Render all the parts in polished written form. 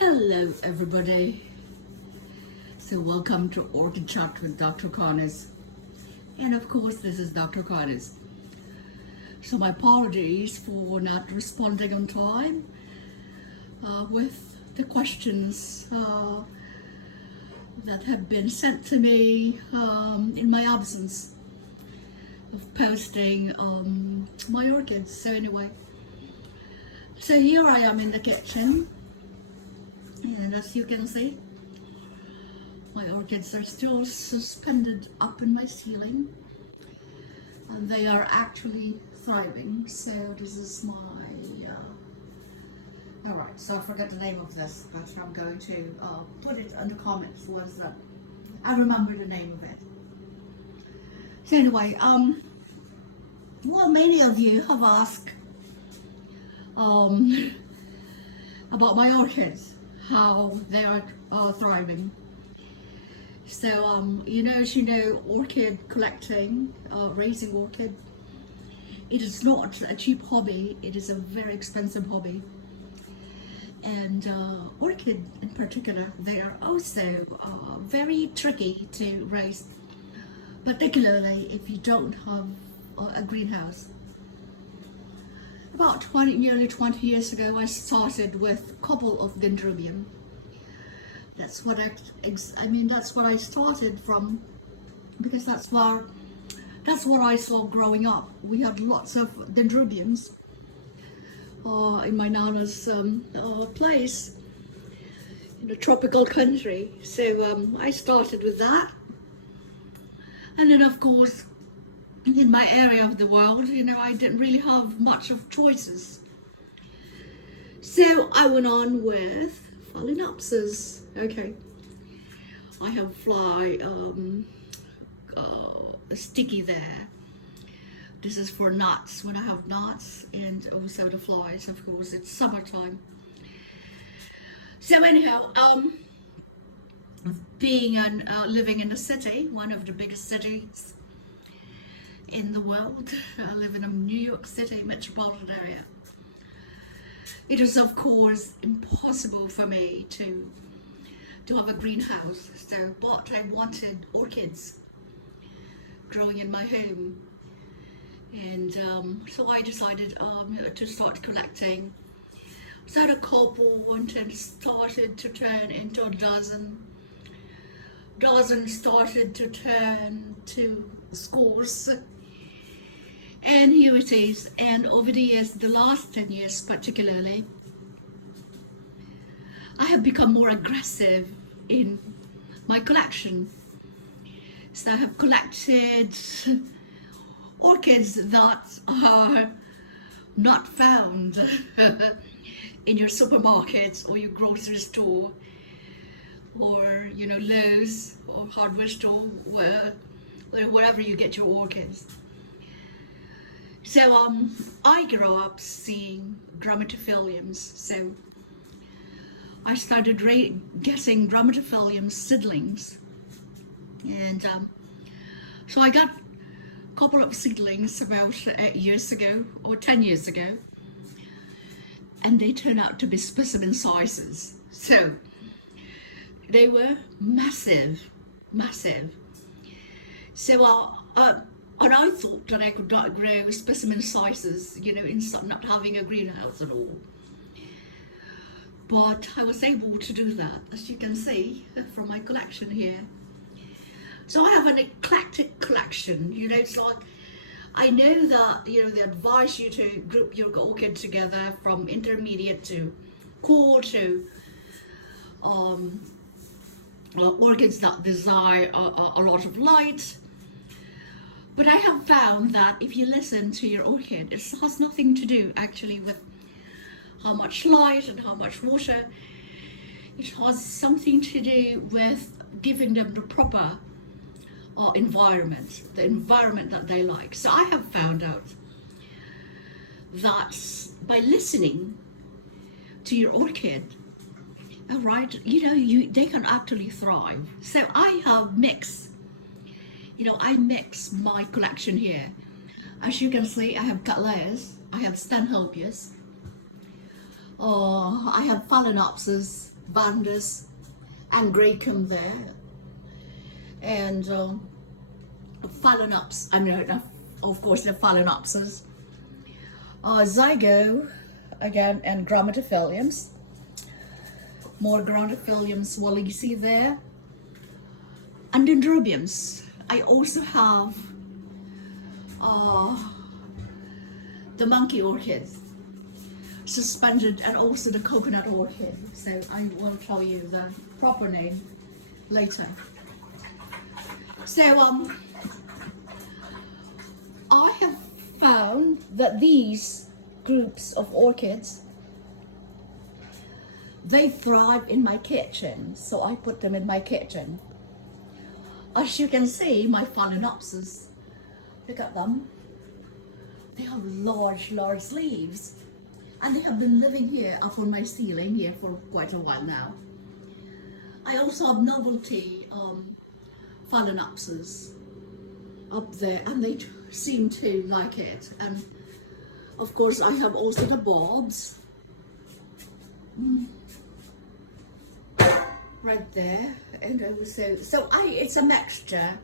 Hello everybody. So welcome to Orchid Chat with Dr. Connors. And of course this is Dr. Connors. So my apologies for not responding on time with the questions that have been sent to me in my absence of posting my orchids. So anyway, so here I am in the kitchen, and as you can see, my orchids are still suspended up in my ceiling, and they are actually thriving. So this is my, alright, so I forgot the name of this, but I'm going to put it in the comments once that I remember the name of it. So anyway, well, many of you have asked about my orchids, how they are thriving. So, as you know, orchid collecting, raising orchid, it is not a cheap hobby, it is a very expensive hobby. And orchid in particular, they are also very tricky to raise, particularly if you don't have a greenhouse. About nearly 20 years ago, I started with a couple of dendrobium. That's what that's what I started from, because that's what I saw growing up. We had lots of dendrobiums in my nana's place in a tropical country. So I started with that, and then of course, in my area of the world, I didn't really have much of choices. So I went on with Phalaenopsis. Okay, I have fly sticky there. This is for nuts, when I have nuts, and also the flies, of course. It's summertime. So anyhow, being living in the city, one of the biggest cities in the world, I live in a New York City metropolitan area. It is of course impossible for me to have a greenhouse, but I wanted orchids growing in my home, and so I decided to start collecting. So I had a couple, and then started to turn into a dozen started to turn to scores, and here it is. And over the years, the last 10 years particularly, I have become more aggressive in my collection. So I have collected orchids that are not found in your supermarket or your grocery store, or Lowe's or hardware store, wherever you get your orchids. So I grew up seeing grammatophyllums, so I started getting grammatophyllum seedlings, and so I got a couple of seedlings about 8 years ago or 10 years ago, and they turned out to be specimen sizes. So they were massive. So and I thought that I could not grow specimen sizes, in not having a greenhouse at all. But I was able to do that, as you can see from my collection here. So I have an eclectic collection. It's like, I know that they advise you to group your orchid together from intermediate to core to orchids that desire a lot of light. But I have found that if you listen to your orchid, it has nothing to do actually with how much light and how much water. It has something to do with giving them the proper environment, the environment that they like. So I have found out that by listening to your orchid, all right, they can actually thrive. So I have mixed, I mix my collection here. As you can see, I have Cattleyas, I have Stanhopias, I have Phalaenopsis, Vandus and Gracum there, and Phalaenopsis, I mean, of course the Phalaenopsis, Zygo again, and Grammatifoliums, more Grammatifoliums Wallacei there, and Dendrobiums. I also have the monkey orchids suspended, and also the coconut orchid. So I will tell you the proper name later. So I have found that these groups of orchids, they thrive in my kitchen, so I put them in my kitchen. As you can see, my Phalaenopsis, look at them. They have large leaves, and they have been living here up on my ceiling here for quite a while now. I also have novelty Phalaenopsis up there, and they seem to like it. And of course I have also the bulbs right there, and also it's a mixture.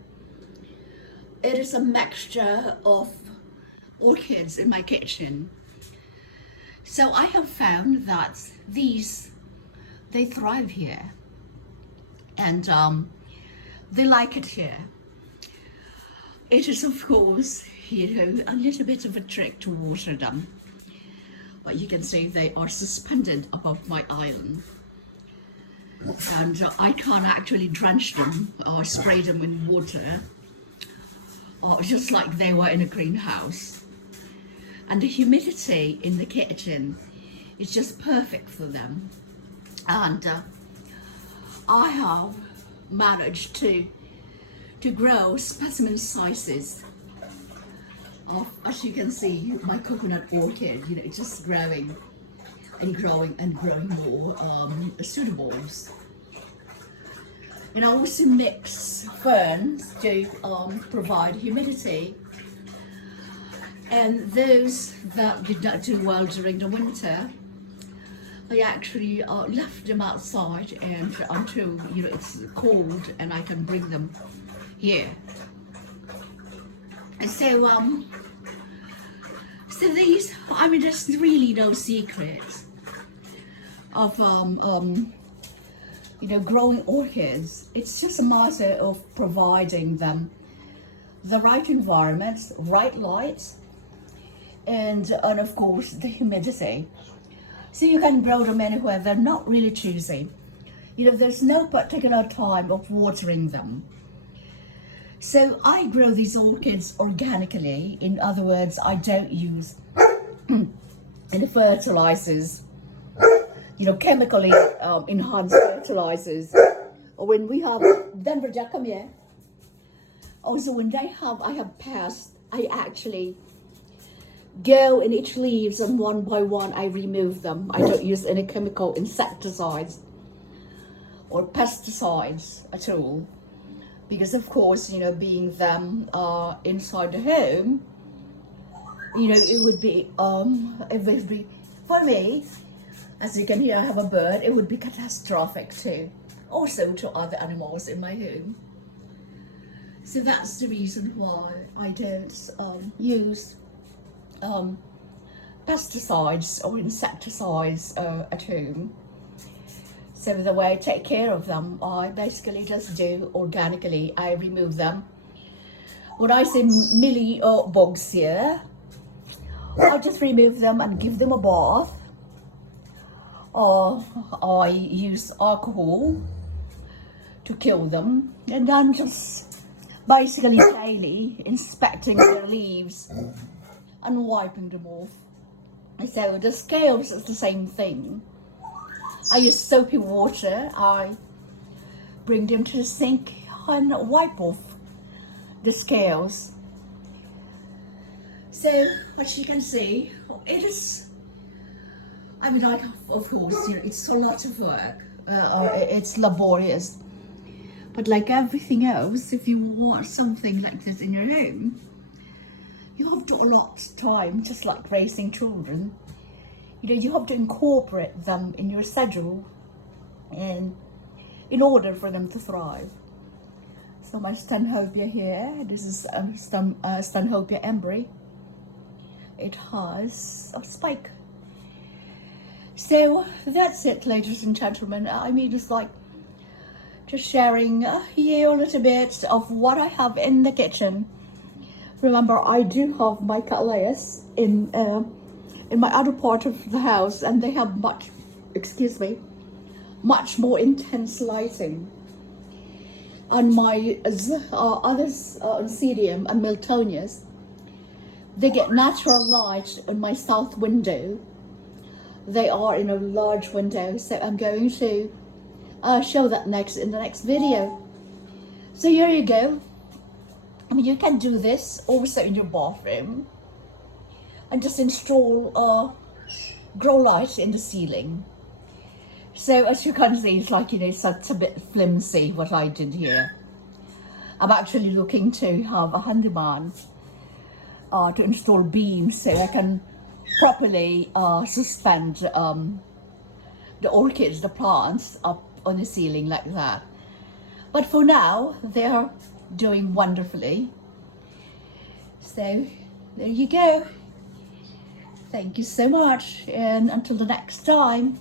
It is a mixture of orchids in my kitchen. So I have found that they thrive here, and they like it here. It is, of course, a little bit of a trick to water them, but you can see they are suspended above my island, and I can't actually drench them or spray them in water, just like they were in a greenhouse. And the humidity in the kitchen is just perfect for them. And I have managed to grow specimen sizes of, as you can see, my coconut orchid. It's just growing and growing and growing more pseudoballs. And I also mix ferns to provide humidity. And those that did not do well during the winter, I actually left them outside and until it's cold and I can bring them here. And so these, I mean, there's really no secret of growing orchids. It's just a matter of providing them the right environment, right light, and of course the humidity. So you can grow them anywhere. They're not really choosy. There's no particular time of watering them. So I grow these orchids organically. In other words, I don't use any fertilizers, chemically enhanced fertilizers. Or when we have Denver Jack, come here. Also, when I have pests, I actually go in each leaves, and one by one I remove them. I don't use any chemical insecticides or pesticides at all, because of course, being them inside the home, it would be for me, as you can hear, I have a bird. It would be catastrophic too, also to other animals in my home. So that's the reason why I don't use pesticides or insecticides at home. So the way I take care of them, I basically just do organically. I remove them. When I say mealy bugs here, I just remove them and give them a bath. Or I use alcohol to kill them, and then just basically daily inspecting their leaves and wiping them off. So the scales is the same thing. I use soapy water. I bring them to the sink and wipe off the scales. So as you can see, it is, of course, it's a lot of work. It's laborious. But like everything else, if you want something like this in your home, you have to allot time, just like raising children. You have to incorporate them in your schedule. and in order for them to thrive. So my Stanhopea here, this is Stanhopea embry. It has a spike. So that's it, ladies and gentlemen. I mean, it's like just sharing you a little bit of what I have in the kitchen. Remember, I do have my Calais in my other part of the house, and they have much more intense lighting. And my others, Oncidium and Miltonias, they get natural light in my south window. They are in a large window, so I'm going to show that in the next video. So here you go. I mean, you can do this also in your bathroom and just install grow lights in the ceiling. So as you can see, it's like, you know, so it's a bit flimsy what I did here. I'm actually looking to have a handyman to install beams so I can properly suspend the orchids, the plants, up on the ceiling like that. But for now, they're doing wonderfully. So there you go. Thank you so much, and until the next time.